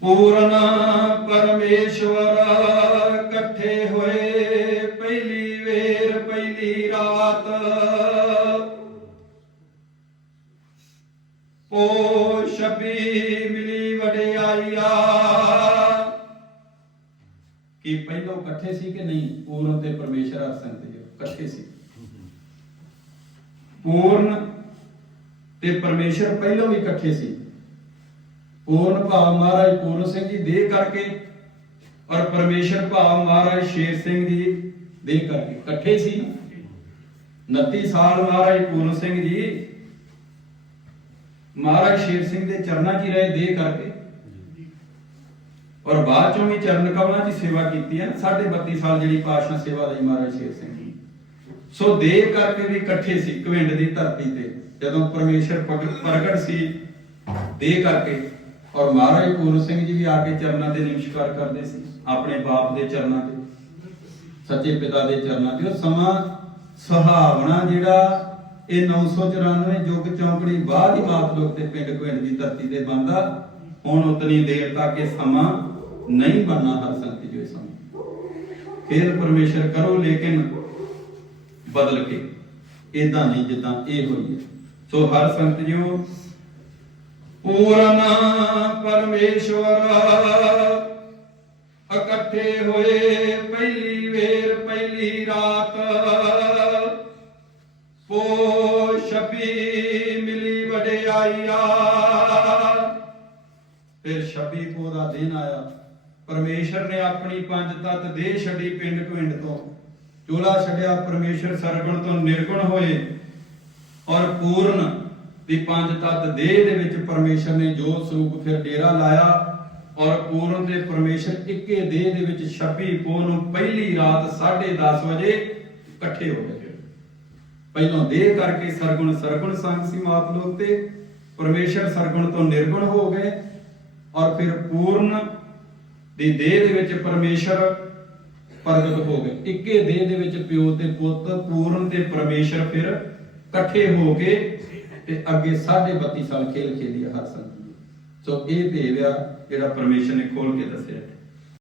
ਪੂਰਨ ਪਰਮੇਸ਼ਵਰ ਇਕੱਠੇ ਹੋਏ, ਪਹਿਲੀ ਵੇਰ, ਪਹਿਲੀ ਰਾਤ। ਓ ਛਬੀ ਮਿਲੀ ਵਡਿਆਈਆ। ਕੀ ਪਹਿਲੋਂ ਇਕੱਠੇ ਸੀ ਕਿ ਨਹੀਂ? ਪੂਰਨ ਤੇ ਪਰਮੇਸ਼ਰ ਅਰਸਨ ਤੇ ਇਕੱਠੇ ਸੀ। ਪੂਰਨ ਤੇ ਪਰਮੇਸ਼ਰ ਪਹਿਲੋਂ ਵੀ ਇਕੱਠੇ ਸੀ। ਪੂਰਨ ਭਾਵ ਮਹਾਰਾਜ ਪੂਰਨ ਸਿੰਘ ਜੀ ਦੇ ਕਰਕੇ ਔਰ ਪਰਮੇਸ਼ਰ ਭਾਵ ਮਹਾਰਾਜ ਸ਼ੇਰ ਸਿੰਘ ਜੀ ਦੇ ਕਰਕੇ। ਇਕੱਠੇ ਸੀ। 29 ਸਾਲ ਮਹਾਰਾਜ ਪੂਰਨ ਸਿੰਘ ਜੀ ਮਹਾਰਾਜ ਸ਼ੇਰ ਸਿੰਘ ਦੇ ਚਰਨਾਂ 'ਚ ਹੀ ਰਹੇ ਦੇ ਕਰਕੇ। ਔਰ ਬਾਅਦ ਚੋਂ ਵੀ ਚਰਨ ਕਮਲਾਂ 'ਚ ਸੇਵਾ ਕੀਤੀ ਹੈ। 32 ਸਾਲ ਜਿਹੜੀ ਪਾਸ਼ਾ ਸੇਵਾ ਲਈ ਮਹਾਰਾਜ ਸ਼ੇਰ ਸਿੰਘ ਜੀ। ਸੋ ਦੇ ਕਰਕੇ ਵੀ ਇਕੱਠੇ ਸੀ ਕਵਿੰਡ ਦੀ ਧਰਤੀ ਤੇ। ਜਦੋਂ ਪਰਮੇਸ਼ਰ ਪ੍ਰਗਟ ਪ੍ਰਗਟ ਸੀ ਦੇ ਕਰਕੇ ਔਰ ਮਹਾਰਾਜ ਪੂਰਨ ਸਿੰਘ ਜੀ ਵੀ ਆ ਕੇ ਚਰਨਾਂ ਦੇ ਨਮਸਕਾਰ ਕਰਦੇ ਸੀ, ਆਪਣੇ ਬਾਪ ਦੇ ਚਰਨਾਂ ਤੇ, ਸੱਚੇ ਪਿਤਾ ਦੇ ਚਰਨਾਂ ਤੇ। ਉਹ ਸਮਾਂ ਸੁਹਾਵਣਾ ਜਿਹੜਾ ਇਹ 994 ਯੁੱਗ ਚੌਂਕੜੀ ਬਾਅਦ ਹੀ ਮਾਤ ਲੋਕ ਤੇ ਪਿੰਡ ਕਵਿੰਡ ਦੀ ਧਰਤੀ ਤੇ ਬੰਦਾ ਹੁਣ ਉਤਨੀ ਦੇਰ ਤੱਕ ਇਹ ਸਮਾਂ ਨਹੀਂ ਬਣਨਾ ਹਰ ਸੰਗਤ ਜੋ ਇਹ ਸਮਾਂ। ਫਿਰ ਪਰਮੇਸ਼ਰ ਕਰੋ ਲੇਕਿਨ ਬਦਲ ਕੇ ਇਦਾਂ ਨਹੀਂ ਜਿੱਦਾਂ ਇਹ ਹੋਈ ਹੈ। ਸੋ ਹਰ ਸੰਗਤ ਜਿਓ ਪੂਰਨ ਪਰਮੇਸ਼ਵਰ। ਇਕੱਠੇ ਹੋਏ ਪਹਿਲੀ ਵੇਰ, ਪਹਿਲੀ ਰਾਤ। ਪੋ ਛਬੀ ਮਿਲੀ ਵਡਿਆਈਆ। ਫਿਰ ਛਬੀ ਪੋ ਦਾ ਦਿਨ ਆਇਆ। ਪਰਮੇਸ਼ਰ ਨੇ ਆਪਣੀ ਪੰਜ ਤਤ ਦੇ ਛੱਡੀ ਪਿੰਡ ਕਵਿੰਡ ਤੋਂ। ਚੋਲਾ ਛੱਡਿਆ, ਪਰਮੇਸ਼ਰ ਸਰਗੁਣ ਤੋਂ ਨਿਰਗੁਣ ਹੋਏ ਔਰ ਪੂਰਨ ਦੀ ਪੰਜ ਤਤ ਦੇਹ ਦੇ ਵਿੱਚ ਪਰਮੇਸ਼ਰ ਨੇ ਜੋਤ ਸਰੂਪ ਫਿਰ ਡੇਰਾ ਲਾਇਆ ਔਰ ਪੂਰਨ ਤੇ ਪਰਮੇਸ਼ਰ ਇੱਕੇ ਦੇਹ ਦੇ ਵਿੱਚ 26 ਪੋ ਨੂੰ ਪਹਿਲੀ ਰਾਤ 10:30 ਵਜੇ ਇਕੱਠੇ ਹੋ ਗਏ। ਪਹਿਲਾਂ ਦੇਹ ਕਰਕੇ ਸਰਗੁਣ ਸਰਗੁਣ ਸੰਗ ਸੀ ਮਾਤ ਲੋਕ ਤੇ ਪਰਮੇਸ਼ਰ ਸਰਗੁਣ ਤੋਂ ਨਿਰਗੁਣ ਹੋ ਗਏ ਔਰ ਫਿਰ ਪੂਰਨ ਦੀ ਦੇਹ ਦੇ ਵਿੱਚ ਪਰਮੇਸ਼ਰ ਪ੍ਰਗਟ ਹੋ ਗਏ। ਇੱਕੇ ਦੇਹ ਦੇ ਵਿੱਚ ਪਿਓ ਤੇ ਪੁੱਤ, ਪੂਰਨ ਤੇ ਪਰਮੇਸ਼ਰ ਫਿਰ ਇਕੱਠੇ ਹੋ ਕੇ ਤੇ ਅੱਗੇ 32 ਸਾਲ ਖੇਲ ਖੇਲੀ ਹਰ ਸੰਗ ਸੋ ਇਹ ਭੇਵ ਜਿਹੜਾ ਪਰਮੇਸ਼ਰ ਨੇ ਖੋਲ ਕੇ ਦੱਸਿਆ।